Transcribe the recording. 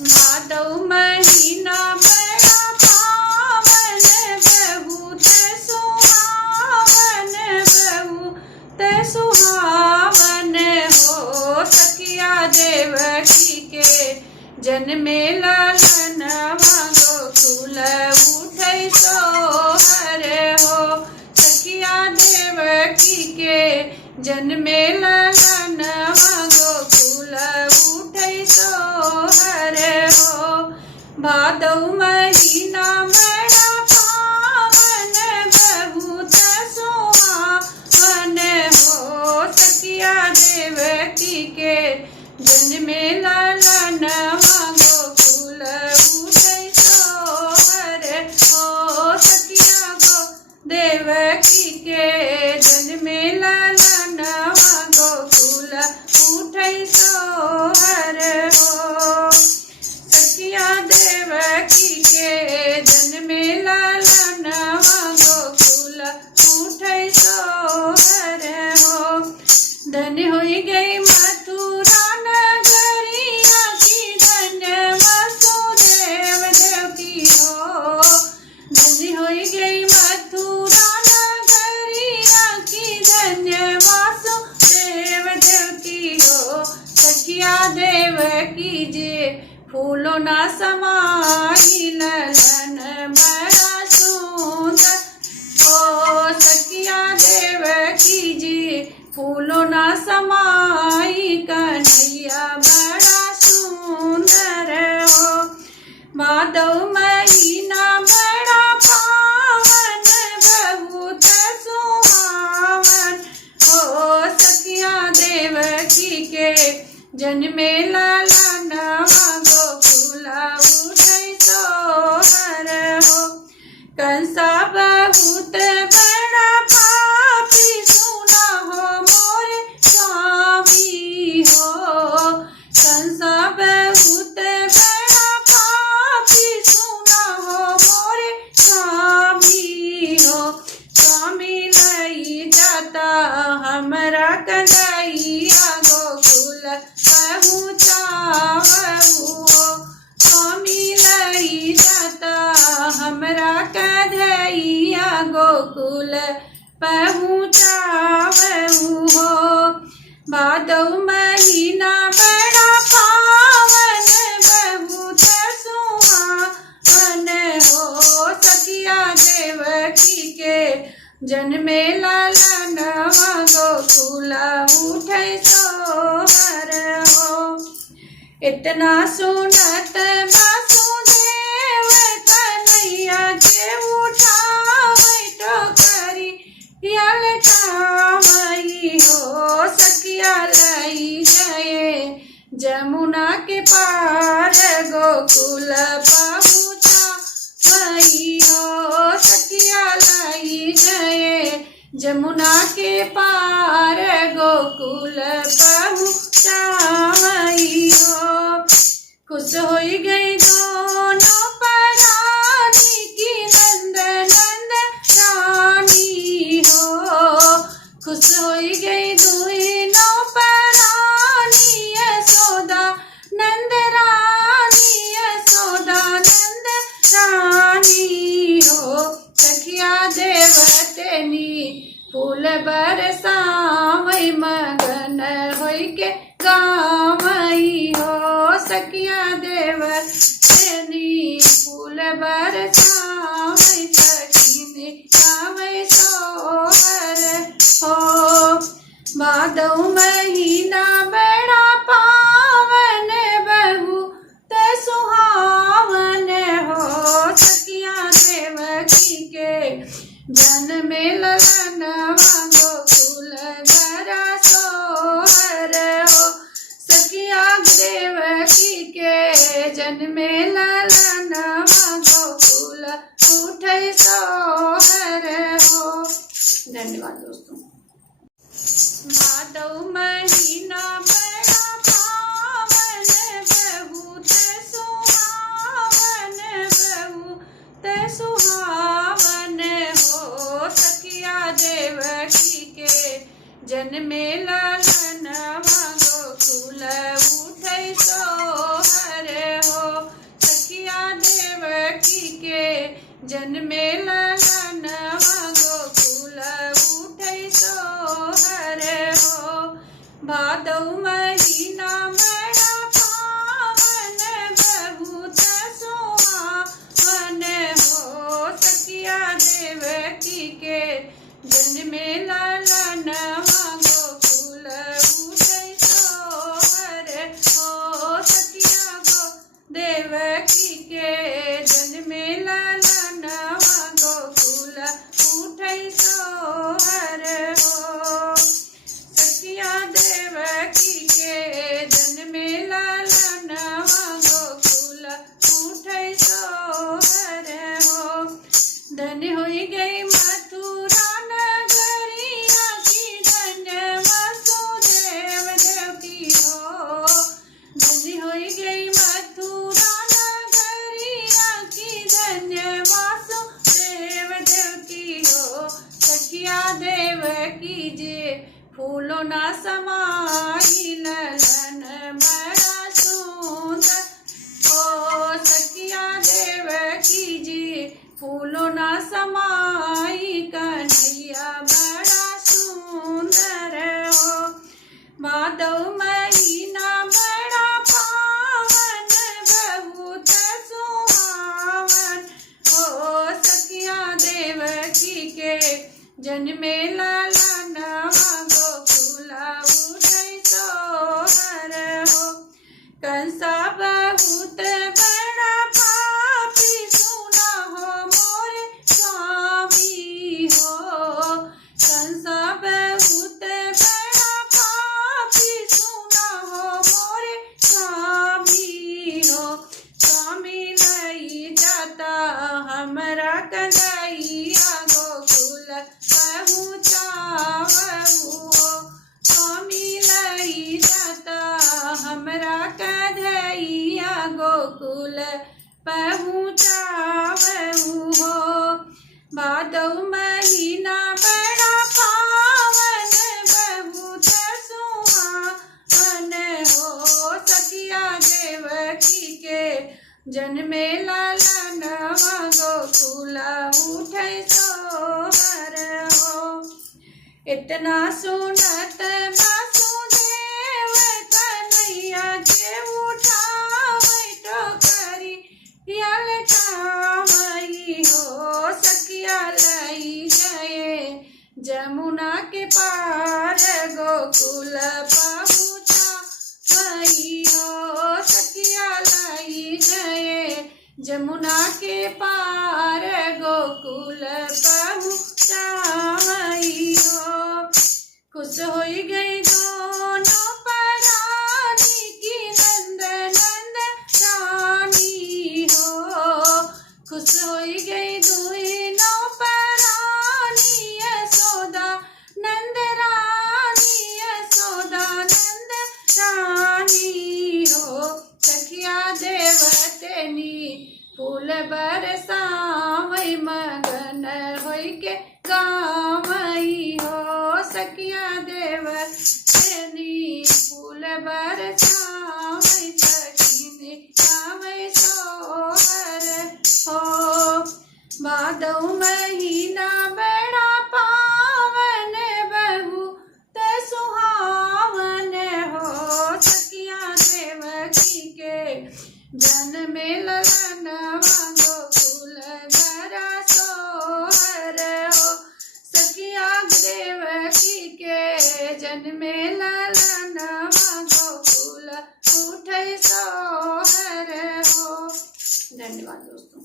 भादौ महीना बड़ा पावन, बहुत सुहावन, बहुत सुहावन हो। सखिया देवकी के जन्मे ललनवा गोकुल उठै सोहर हो। सखिया देवकी के जन्मे ललनवा गोकुल उठै सोहर हो। भादौ महीना बड़ा पावन, बहुत सुहावन हो। सखिया देवकी के जन्मे ललनवा गोकुल उठै सोहर हो। सखिया देवकी के जन्मे ललनवा गोकुल उठै सोहर हो। सखिया देवकी के जन्मे ललनवा गोकुल उठै सोहर हो। धन्य होई गई मथुरा नगरिया की, धन्य वसुदेव देवकी हो। धन्य होई गई मथुरा नगरिया की, धन्य वासुदेव देवकी हो। सखिया देवकी जे फूलो ना समाई, ललन बड़ा सुंदर हो। सखिया देवकी जी फूलो ना समाई, कन्हैया बड़ा सुंदर हो। भादौ महीना बड़ा पावन, बहुत सुहावन हो। सखिया देवकी के जन्मे ललनवा गोकुल उठै सोहर हो। कंसा बहुत बड़ा पापी, सुना हो मोरे स्वामी हो। कंसा बहुत बड़ा पापी, सुना हो मोरे स्वामी हो। स्वामी लई जाता हमरा कन्हैया गोकुल पहुँचावहु हो। स्वामी लई जाता हमरा कन्हैया गोकुल पहुँचावहु हो। भादौ महीना बड़ा पावन, बहुत सुहावन हो। सखिया देवकी के जन्मे ललनवा गोकुल उठै सोहर हो। इतना सुनत वासुदेव कन्हैया के उठावै टोकरी लटावई हो। सखिया लई गए जमुना के पार, गोकुल पहुँचावई हो। सखिया लई गए जमुना के पार, गोकुल पहुँचावई हो। खुश होई गई दोनों परानी की, नंद नंद रानी हो। खुश होई गई दोनों परानी, यशोदा नंद रानी, यशोदा नंद रानी हो। सखिया देवतनी फूल बरसावई, मगन होई के गावई हो। सखिया देवतनी फूल बरसावई, सखी गावई सोहर हो। भादौ महीना बड़ा पावन, बहुत सुहावन हो। सखिया देवकी के जन्मे ललनवा गोकुल बड़ा सोहर हो। सखिया देवकी के जन्मे ललनवा गोकुल उठै सोहर हो। धन्यवाद दोस्तों। भादौ महीना बड़ा पावन, बहुत सुहावन, बहुत सुहावन हो। सखिया देवकी के जन्मे ललनवा गोकुल उठै सोहर हो। जन्मे ललनवा गोकुल उठै सोहर हो। भादौ महीना बड़ा पावन बहुत सुहावन हो। सखिया देवकी के जन्मे ललनवा गोकुल उठै सोहर हो। सखिया देवकी के जन्मे ललनवा गोकुल उठै सोहर हो। सखिया देवकी के जन्मे ललनवा गोकुल उठै सोहर हो। धन्य होई गई मथुरा नगरिया की धन्य वसुदेव देवकी हो। धन्य होई गई मथुरा नगरिया की धन्य वासुदेव देवकी हो। सखिया देवकी जे फूलों ना समाई ललन बड़ा सुंदर हो। सखिया देवकी जी फूलों ना समाई कन्हैया बड़ा सुंदर हो। भादौ महीना बड़ा पावन बहुत सुहावन हो। सखिया देवकी के जन्मे ललनवा गोकुल उठै सोहर हो। कंसा बहुत बड़ा पापी सुना हो मोरे स्वामी हो। कंसा बहुत बड़ा पापी सुना हो मोरे स्वामी हो। स्वामी लई जाता हमरा कन्हैया गोकुल पहुँचावहु हो। स्वामी लई जाता हमरा कन्हैया गोकुल पहुँचावहु हो। भादौ महीना बड़ा पावन बहुत सुहावन हो। सखिया देवकी के जन्मे ललनवा गोकुल उठै सोहर हो। इतना सुनत वासुदेव कन्हैया के उठावै टोकरी लटावई हो। सखिया लई गए जमुना के पार गोकुल पहुँचावई हो। सखिया लई गए जमुना के पार गोकुल पहुँचावई हो। खुश होई गई दोनों परानी की नंद नंद रानी हो। खुश होई गई दोनों परानी यशोदा नंद रानी यशोदा नंद रानी हो। सखिया देवतनी फूल बरसावै मगन होई के गावई हो। सखिया देवतनी फूल बरसावै सखिनी गावै सोहर हो। भादौ महीना बड़ा पावन बहुत सुहावन हो। सखिया देवकी के जन्मे ललनवा गोकुल बड़ा सोहर हो। सखिया देवकी के जन्मे ललनवा गोकुल उठै सोहर हो। धन्यवाद दोस्तों।